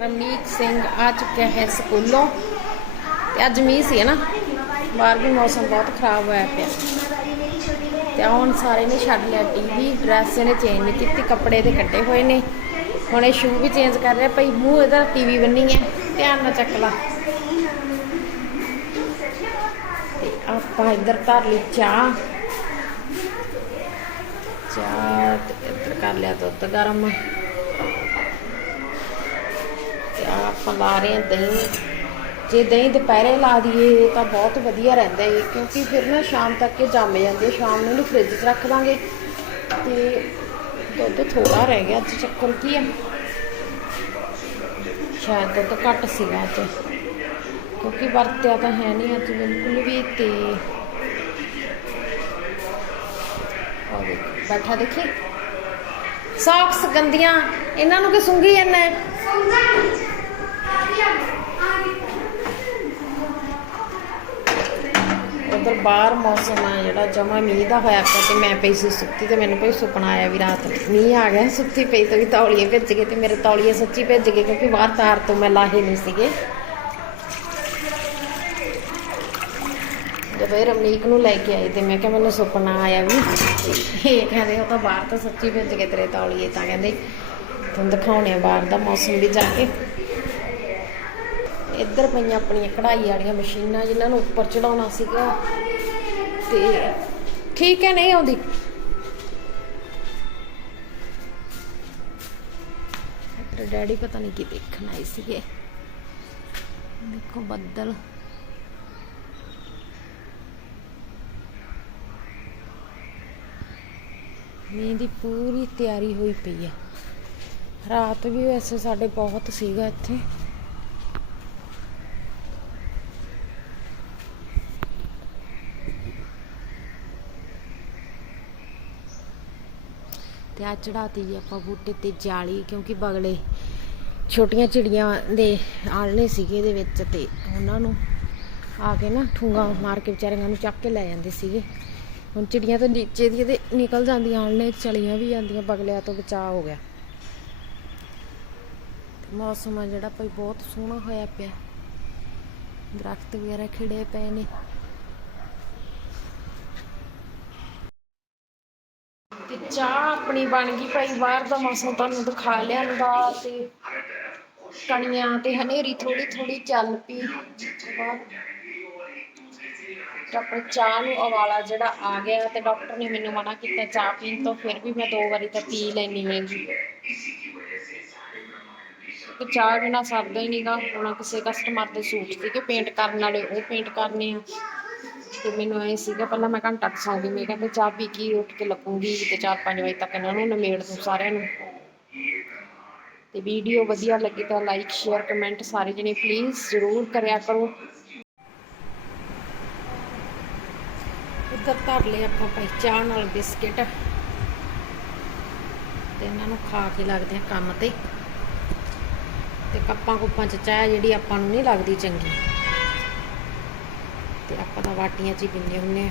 ਰਮਨੀਤ ਸਿੰਘ ਆ ਚੁੱਕਿਆ ਹੈ ਸਕੂਲੋਂ। ਤੇ ਅੱਜ ਮੀਂਹ ਸੀ ਨਾ। ਬਾਹਰ ਵੀ ਮੌਸਮ ਬਹੁਤ ਖਰਾਬ ਹੋਇਆ ਪਿਆ। ਤੇ ਹੁਣ ਸਾਰੇ ਨੇ ਛੱਡ ਲਿਆ ਟੀਵੀ ਡਰੈਸ ਨੇ ਚੇਂਜ ਨਹੀਂ ਕੀਤੀ, ਕੱਪੜੇ ਤੇ ਕੱਢੇ ਹੋਏ ਨੇ। ਹੁਣ ਇਹ ਸ਼ੂ ਵੀ ਚੇਂਜ ਕਰ ਰਿਹਾ ਭਈ, ਮੂੰਹ ਇਹਦਾ ਟੀਵੀ ਬੰਨੀ ਹੈ, ਧਿਆਨ ਨਾਲ ਚੱਕ ਲਾ। ਤੇ ਆਪਾਂ ਇੱਧਰ ਧਰ ਲਈ ਚਾਹ। ਚਾਹ ਤੇ ਇੱਧਰ ਕਰ ਲਿਆ ਦੁੱਧ ਗਰਮ। ਆਪਾਂ ਲਾ ਰਹੇ ਹਾਂ ਦਹੀਂ। ਜੇ ਦਹੀਂ ਦੁਪਹਿਰੇ ਲਾ ਦਈਏ ਤਾਂ ਬਹੁਤ ਵਧੀਆ ਰਹਿੰਦਾ ਹੈ ਕਿਉਂਕਿ ਫਿਰ ਨਾ ਸ਼ਾਮ ਤੱਕ ਇਹ ਜੰਮ ਜਾਂਦੀ ਸ਼ਾਮ ਨੂੰ ਇਹਨੂੰ ਫ੍ਰਿਜ 'ਚ ਰੱਖ ਦਾਂਗੇ। ਤੇ ਦੁੱਧ ਥੋੜਾ ਰਹਿ ਗਿਆ, ਅੱਜ ਚੱਕਰ ਕੀ ਆ? ਸ਼ਾਇਦ ਦੁੱਧ ਘੱਟ ਸੀਗਾ ਅੱਜ। ਕਿਉਂਕਿ ਵਰਤਿਆ ਤਾਂ ਹੈ ਨਹੀਂ ਅੱਜ ਬਿਲਕੁਲ ਵੀ ਤੇ ਬੈਠਾ ਦੇਖੀ। ਸੌਕਸ ਗੰਦੀਆਂ ਇਹਨਾਂ ਨੂੰ ਕਿ ਸੁੰਘੀ ਜਾਂਦਾ ਹੈ ਉਧਰ ਬਾਹਰ ਮੌਸਮ ਆ, ਜਿਹੜਾ ਜਮਾ ਮੀਂਹ ਦਾ ਹੋਇਆ ਪਿਆ ਤੇ ਮੈਂ ਪਈ ਸੀ ਸੁੱਤੀ ਤੇ ਮੈਨੂੰ ਕੋਈ ਸੁਪਨਾ ਆਇਆ ਵੀ ਰਾਤ ਮੀਂਹ ਆ ਗਿਆ, ਸੁੱਤੀ ਪਈ ਤੇ ਵੀ ਤੌਲੀਏ ਭਿੱਜ ਗਏ ਤੇ ਮੇਰੇ ਤੌਲੀਏ ਸੱਚੀ ਭਿੱਜ ਗਏ ਕਿਉਂਕਿ ਬਾਹਰ ਤਾਰ ਤੋਂ ਮੈਂ ਲਾਹੇ ਨਹੀਂ ਸੀਗੇ। ਜਦੋਂ ਇਹ ਰਮਨੀਕ ਨੂੰ ਲੈ ਕੇ ਆਈ ਤੇ ਮੈਂ ਕਿਹਾ ਮੈਨੂੰ ਸੁਪਨਾ ਆਇਆ ਵੀ ਇਹ ਕਹਿੰਦੇ ਉਹ ਤਾਂ ਬਾਹਰ ਤਾਂ ਸੱਚੀ ਭਿੱਜ ਗਏ ਤੇਰੇ ਤੌਲੀਏ, ਤਾਂ ਕਹਿੰਦੇ ਤੁਹਾਨੂੰ ਦਿਖਾਉਣੇ ਆ ਬਾਹਰ ਦਾ ਮੌਸਮ ਵੀ ਜਾ ਕੇ। ਇੱਧਰ ਪਈਆਂ ਆਪਣੀਆਂ ਕਢਾਈ ਵਾਲੀਆਂ ਮਸ਼ੀਨਾਂ ਜਿਨ੍ਹਾਂ ਨੂੰ ਉੱਪਰ ਚੜਾਉਣਾ ਸੀਗਾ। ਤੇ ਠੀਕ ਹੈ, ਨਹੀਂ ਆਉਂਦੀ? ਇੱਧਰ ਡੈਡੀ ਪਤਾ ਨਹੀਂ ਕੀ ਦੇਖਣ ਆਏ ਸੀਗੇ। ਦੇਖੋ ਬੱਦਲ। ਮੀਂਹ ਦੀ ਪੂਰੀ ਤਿਆਰੀ ਹੋਈ ਪਈ ਹੈ ਰਾਤ ਵੀ ਵੈਸੇ ਸਾਡੇ ਬਹੁਤ ਸੀਗਾ ਇੱਥੇ। ਤੇ ਆ ਚੜਾਤੀ ਜੀ ਆਪਾਂ ਬੂਟੇ ਤੇ ਜਾਲੀ, ਕਿਉਂਕਿ ਬਗਲੇ ਛੋਟੀਆਂ ਚਿੜੀਆਂ ਦੇ ਆਲਣੇ ਸੀਗੇ ਇਹਦੇ ਵਿੱਚ ਤੇ ਉਹਨਾਂ ਨੂੰ ਆ ਕੇ ਨਾ ਠੂੰਗਾ ਮਾਰ ਕੇ ਵਿਚਾਰਿਆਂ ਨੂੰ ਚੱਕ ਕੇ ਲੈ ਜਾਂਦੇ ਸੀਗੇ। ਹੁਣ ਚਿੜੀਆਂ ਤਾਂ ਨੀਚੇ ਦੀ ਤੇ ਨਿਕਲ ਜਾਂਦੀਆਂ ਆਲਣੇ ਚਲੀਆਂ ਵੀ ਜਾਂਦੀਆਂ, ਬਗਲਿਆਂ ਤੋਂ ਬਚਾਅ ਹੋ ਗਿਆ। ਮੌਸਮ ਆ ਜਿਹੜਾ ਭਾਈ ਬਹੁਤ ਸੋਹਣਾ ਹੋਇਆ ਪਿਆ। ਦਰਖਤ ਵਗੈਰਾ ਖਿੜੇ ਪਏ ਨੇ। ਤੇ ਚਾਹ ਆਪਣੀ ਬਣ ਗਈ ਭਾਈ, ਬਾਹਰ ਦਾ ਮੌਸਮ ਤੁਹਾਨੂੰ ਦਿਖਾ ਲਿਆਂਦਾ ਤੇ ਕਣੀਆਂ ਤੇ ਹਨੇਰੀ ਥੋੜੀ ਥੋੜੀ ਚੱਲ ਪਈ। ਉਸ ਚਾਹ ਨੂੰ ਅਵਾਲਾ ਜਿਹੜਾ ਆ ਗਿਆ ਤੇ ਡਾਕਟਰ ਨੇ ਮੈਨੂੰ ਮਨਾ ਕੀਤਾ ਚਾਹ ਪੀਣ ਤੋਂ, ਫਿਰ ਵੀ ਮੈਂ ਦੋ ਵਾਰੀ ਤਾਂ ਪੀ ਲੈਣੀ ਜੀ ਤੇ ਚਾਹ ਬਿਨਾ ਸਰਦਾ ਹੀ ਨਹੀਂਗਾ ਹੁਣ ਕਿਸੇ ਕਸਟਮਰ ਦੇ ਸੂਟ ਸੀਗੇ ਪੇਂਟ ਕਰਨ ਵਾਲੇ, ਉਹ ਪੇਂਟ ਕਰਨੇ ਆ। ਤੇ ਮੈਨੂੰ ਐ ਸੀਗਾ, ਪਹਿਲਾਂ ਮੈਂ ਘੰਟਾ ਕੁ ਸੌਂ ਗਈ, ਮੈਂ ਕਹਿੰਦਾ ਚਾਹ ਪੀ ਉੱਠ ਕੇ ਲੱਗੂੰਗੀ ਤੇ 4-5 ਵਜੇ ਤੱਕ ਇਹਨਾਂ ਨੂੰ ਨਿਮੇੜ ਦੂੰ ਸਾਰਿਆਂ ਨੂੰ। ਤੇ ਵੀਡੀਓ ਵਧੀਆ ਲੱਗੀ ਤਾਂ ਲਾਈਕ ਸ਼ੇਅਰ ਕਮੈਂਟ ਸਾਰੇ ਜਣੇ ਪਲੀਜ਼ ਜ਼ਰੂਰ ਕਰਿਆ ਕਰੋ। ਉੱਧਰ ਧਰ ਲਏ ਆਪਾਂ ਭਾਈ ਚਾਹ ਨਾਲ ਬਿਸਕਿਟ। ਤੇ ਇਹਨਾਂ ਨੂੰ ਖਾ ਕੇ ਲੱਗਦੇ ਆ ਕੰਮ ਤੇ। ਤੇ ਕੱਪਾਂ ਕੁੱਪਾਂ ਚ ਚਾਹ ਜਿਹੜੀ ਆਪਾਂ ਨੂੰ ਨਹੀਂ ਲੱਗਦੀ ਚੰਗੀ। ਤੇ ਆਪਾਂ ਤਾਂ ਵਾਟੀਆਂ 'ਚ ਹੀ ਪੀਂਦੇ ਹੁੰਦੇ ਆ